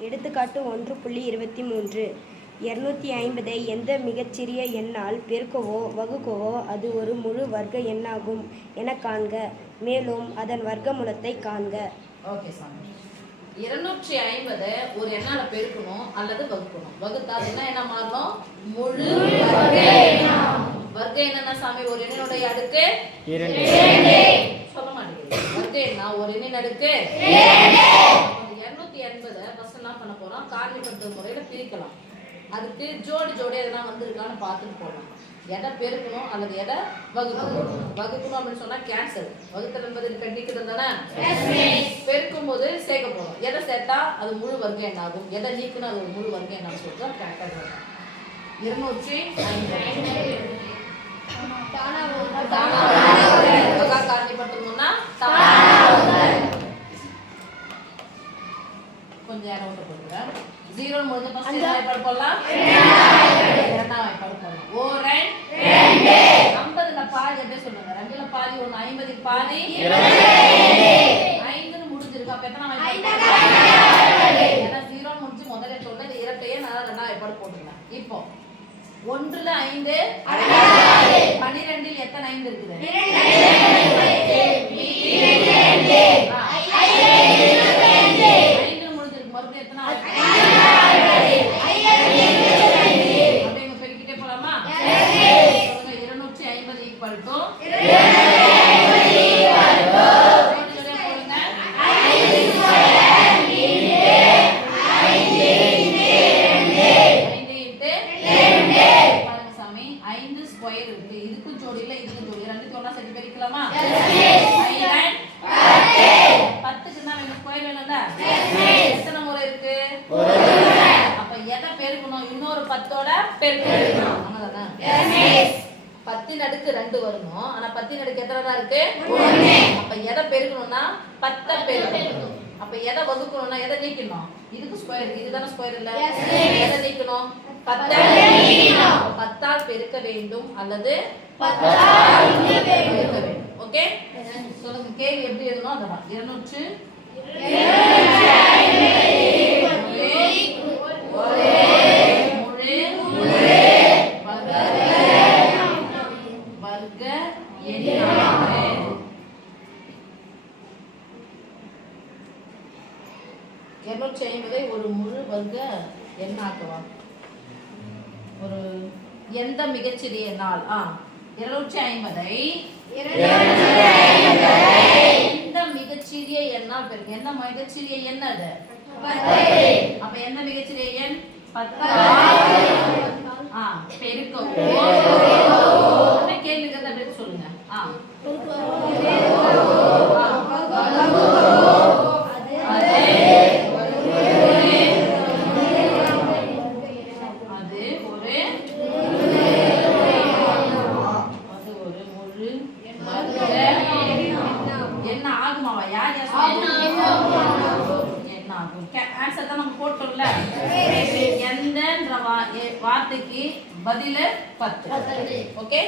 எடுத்துக்காட்டு ஒன்று புள்ளி இருபத்தி மூன்று. இரநூத்தி ஐம்பதை எந்த மிகச்சிறிய எண்ணால் பெருக்கவோ வகுக்கவோ அது ஒரு முழு வர்க்க எண்ணாகும் எனக் காண்க. மேலும் அதன் வர்க்கமூலத்தை காண்க. ஓகே சாமி. இருநூற்றி ஐம்பதை ஒரு எண்ணால பெருக்கணும் அல்லது வகுக்கணும். வகுத்தா என்ன எண்ணா மாறணும் முழு வர்க்க எண்ணம். வர்க்க எண்ணா சாமி ஒரு எண்ணினுடைய அடுக்கு எண்ணா ஒரு எண்ணின் அடுக்கு இருநூத்தி எண்பதை ஃபர்ஸ்ட் என்ன பண்ண போறோம்? காரணிப்படுத்தும் முறையில பிரிக்கலாம். அதுக்கு ஜோடி ஜோடி எதனா வந்திருக்கான்னு பார்த்துட்டு போகலாம் எதை பெருக்கணும் அல்லது எதை வகுக்கணும்? வகுக்கணும் அப்படின்னு சொன்னா கேன்சல் வகுத்தல் என்பது கண்டிக்கிறது தானே? பெருக்கும் போது சேர்க்க போறோம். எதை சேர்த்தா அது முழு வர்க்கம் என்ன ஆகும்? எதை நீக்கணும் அது முழு வர்க்கம் என்ன சொல்றோம் கரெக்டாக இருநூற்றி கொஞ்சம் நேரம் விட்டு போடுறேன் ஜீரோ முடிஞ்ச ஃபர்ஸ்ட் என்ன வாய்ப்பாடு போடலாம். இரண்டாம் வாய்ப்பாடு போடலாம். ஓ ரெண்டு. ஐம்பதுல பாதி அப்படியே சொல்லுங்க. ரெண்டுல பாதி ஒண்ணு ஐம்பதுக்கு பாதி ஐந்துன்னு முடிஞ்சிருக்கு. அப்ப எத்தனை ஏன்னா ஜீரோ முடிஞ்சு முதல்ல இந்த இரட்டையே நான் ரெண்டாம் வாய்ப்பாடு போட்டுருந்தேன் இப்போ ஒன்றுல ஐந்து பனிரெண்டில் ஐந்து ஸ்கொயர் இருக்கு. இதுக்கும் ஜோடி இல்ல இதுக்கும் ஜோடி. ரெண்டு ஒண்ணா சேர்த்து பெருக்கலாமா? பத்துக்கு தான் வேணும். ஸ்கொயர் வேணும்ல? எத்தனை முறை இருக்கு? அப்ப எதை பெருக்கணும்? இன்னொரு பத்தோட பெருக்கணும். பத்தின் அடுக்கு ரெண்டு வரணும் ஆனா பத்தின் அடுக்கு எத்தனை தான் இருக்கு? அப்ப எதை பெருக்கணும்னா பத்தை பெருக்கணும். அப்ப எதை வகுக்கணும்னா எதை நீக்கணும்? இதுக்கு ஸ்கொயர் இதுதானே ஸ்கொயர் இல்ல? எதை நீக்கணும்? பத்தால் பெருக்க வேண்டும் அல்லது பெருக்க வேண்டும் ஓகே? சொல்லுங்க கேள்வி எப்படி எழுதணும்? அதான் இருநூற்று வர்க்க எண்ணாக இருநூற்றி ஐம்பதை ஒரு முழு வர்க்க எண்ணாக்குவா? ஒரு எந்த மிகச்சிறிய நாள்? ஆ இருநூற்றி ஐம்பதை. எந்த மிகச்சிறிய எண்ணால் பெருக்கு எந்த மிகச்சிறிய எண் அது? அப்ப எந்த மிகச்சிறிய எண்? பத்து. ஆ பெருக்கவும் என்ன கேள்வி இருக்கிறத அப்படி சொல்லுங்க ஆ அது ஒரு அது ஒரு முழு வர்க்க என்ன ஆகுமாவா யார் யார் சொன்னா? என்ன ஆகும் ஆன்சர் தான் நம்ம போட்டோம்ல. எந்தன்ற வா- எ- வார்த்தைக்கு பதிலு பத்து. ஓகே